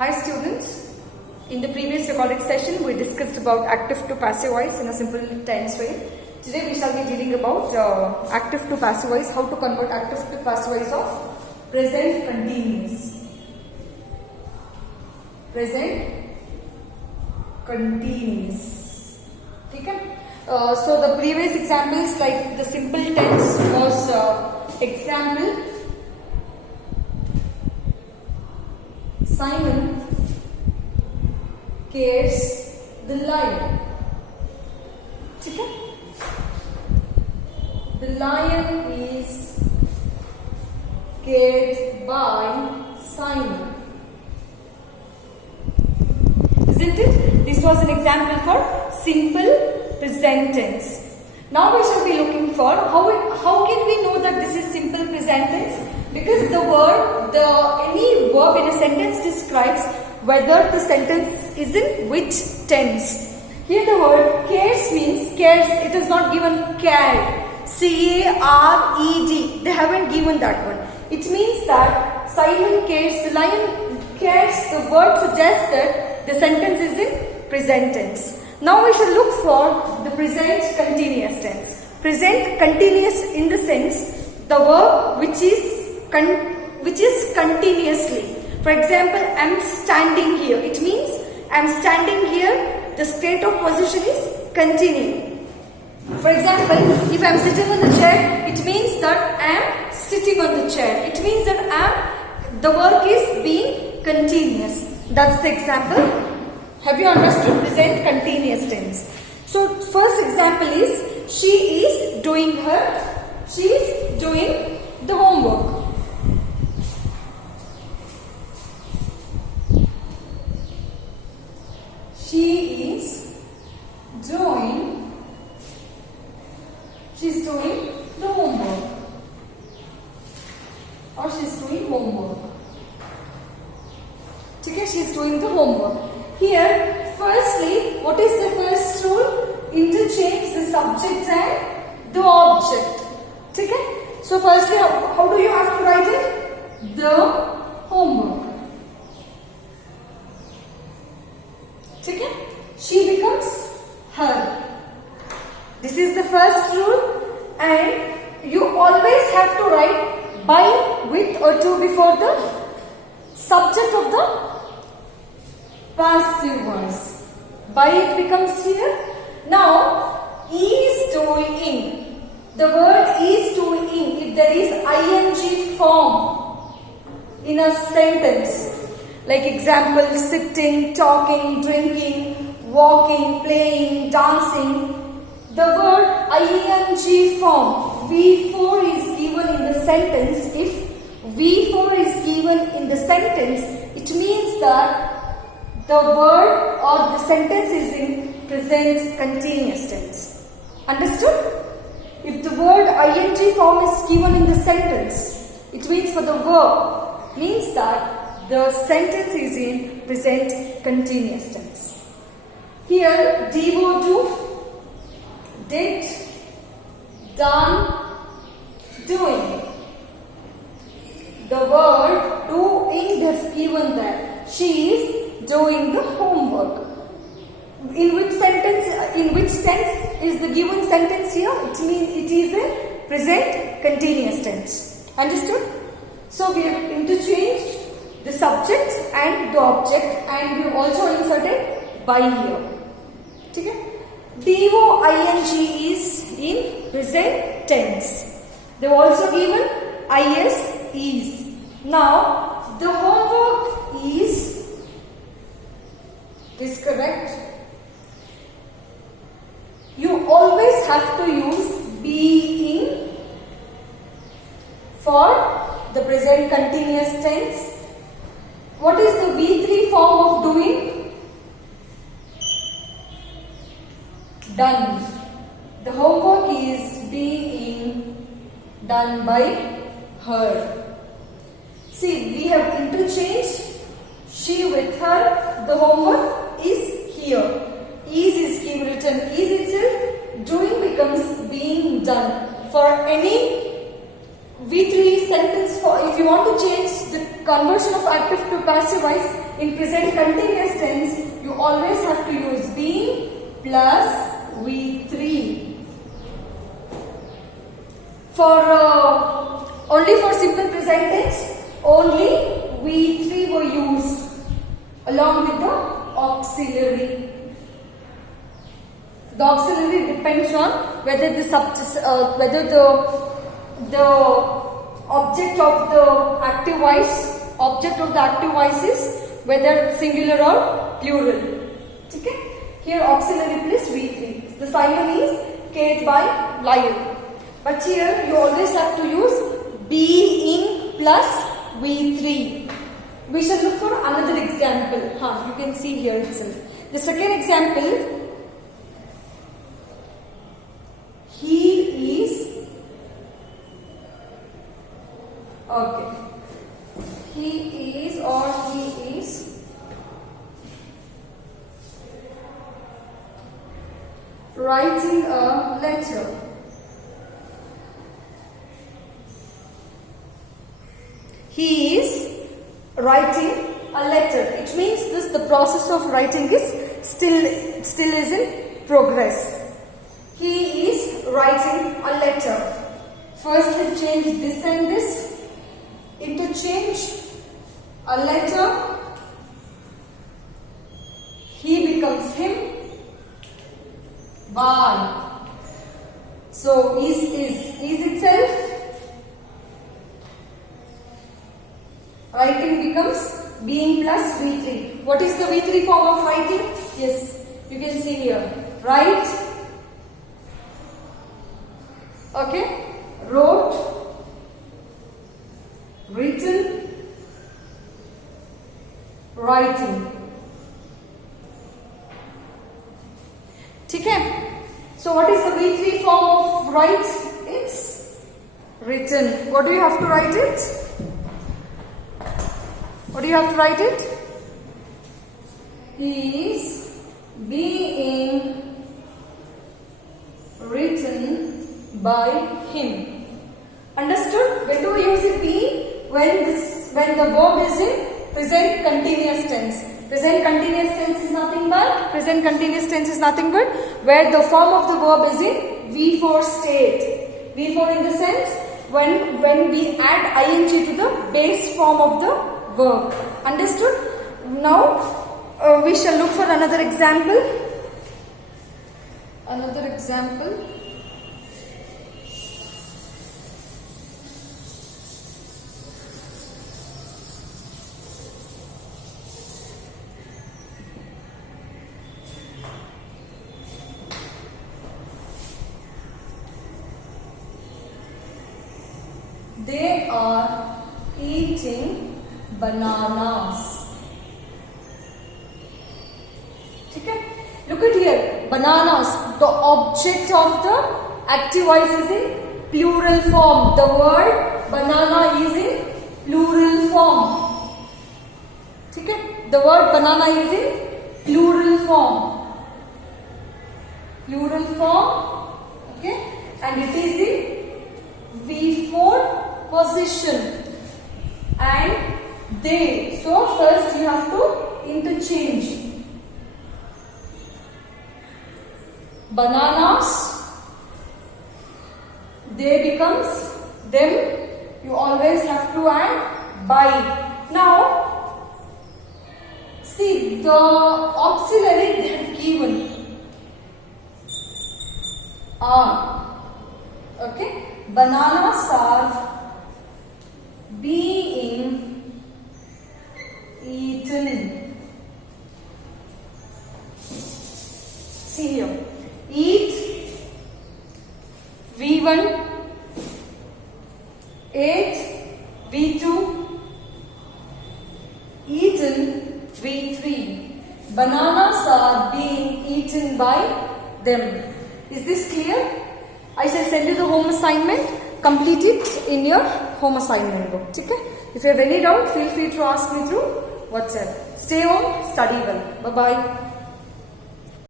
Hi students, in the previous recorded session we discussed about active to passive voice in a simple tense way. Today we shall be dealing about active to passive voice, how to convert active to passive voice of present continuous. Present continuous. Okay? So the previous examples like the simple tense was example Simon cares the lion. Okay? The lion is cared by Simon. Isn't it? This was an example for simple present tense. Now we shall be looking for how can we know that this is simple present tense? Because any verb in a sentence describes whether the sentence is in which tense. Here the word cares means cares. It is not given cared. C-A-R-E-D. They haven't given that one. It means that Simon cares, the lion cares. The word suggests that the sentence is in present tense. Now we shall look for the present continuous tense. Present continuous in the sense the verb which is continuously. For example, I am standing here. It means I am standing here. The state of position is continuing. For example, if I am sitting on the chair, it means that I am sitting on the chair. It means that the work is being continuous. That's the example. Have you understood? Present continuous tense. So first example is she is doing the homework. She's doing the homework. Or she's doing homework. Okay, she's doing the homework. Here, firstly, what is the first rule? Interchange the subject and the object. Okay? So firstly, how do you have to write it? The homework. Okay? She becomes her. This is the first rule, and you always have to write by, with or to before the subject of the passive voice. By it becomes here. Now, is doing. The word is doing. If there is ing form in a sentence, like example, sitting, talking, drinking, walking, playing, dancing, the word ing form V4 is given in the sentence. If V4 is given in the sentence, it means that the word or the sentence is in present continuous tense. Understood? If the word ing form is given in the sentence, it means for the verb, means that the sentence is in present continuous tense. Here, do, do, did, done, doing. The word doing is given there. She is doing the homework. In which tense is the given sentence here? It means it is a present continuous tense. Understood? So we have interchanged the subject and the object, and we have also inserted by here. Okay? DOING is in present tense. They have also given is. Now, the homework is correct. You always have to use being for the present continuous tense. What is the V3 form of doing? Done. The homework is being done by her. See, we have interchanged she with her. The homework is here. Is written is itself. Doing becomes being done. For any V3 sentence, if you want to change the conversion of active to passive voice in present continuous tense, you always have to use being plus V3. For only for simple present tense, only V3 were used along with the auxiliary. The auxiliary depends on whether the object of the active voice is whether singular or plural. Okay? Here auxiliary plus V3. The Simon is caged by lion. But here you always have to use being plus V3. We shall look for another example. You can see here itself. The second example, he is writing a letter. He is writing a letter. It means the process of writing is still is in progress. He is writing a letter. First we change this and this. Interchange a letter. He becomes him. By. So is itself. Writing becomes being plus V3. What is the V3 form of writing? Yes, you can see here. Write. Okay. Wrote. Written. Writing. Okay. So what is the V3 form of write? It's written. What do you have to write it? What do you have to write it? He is being written by him. Understood? When do we use it be? When the verb is in present continuous tense. Present continuous tense is nothing but where the form of the verb is in V4 state. V4 in the sense when we add ing to the base form of the verb. Understood? Now we shall look for another example. They are eating bananas. Okay? Look at here. Bananas. The object of the active voice is in plural form. The word banana is in plural form. Okay? The word banana is in plural form. Okay? And it is in V4 position. And they. So first you have to interchange. Bananas. They becomes them. You always have to add by. Now see the auxiliary they have given are. Okay. Bananas are being eaten. See here. Eat V1, ate V2, eaten V3. Bananas are being eaten by them. Is this clear? I shall send you the home assignment. Complete it in your home assignment book. Okay? If you have any doubt, feel free to ask me through WhatsApp. Stay home, study well. Bye-bye.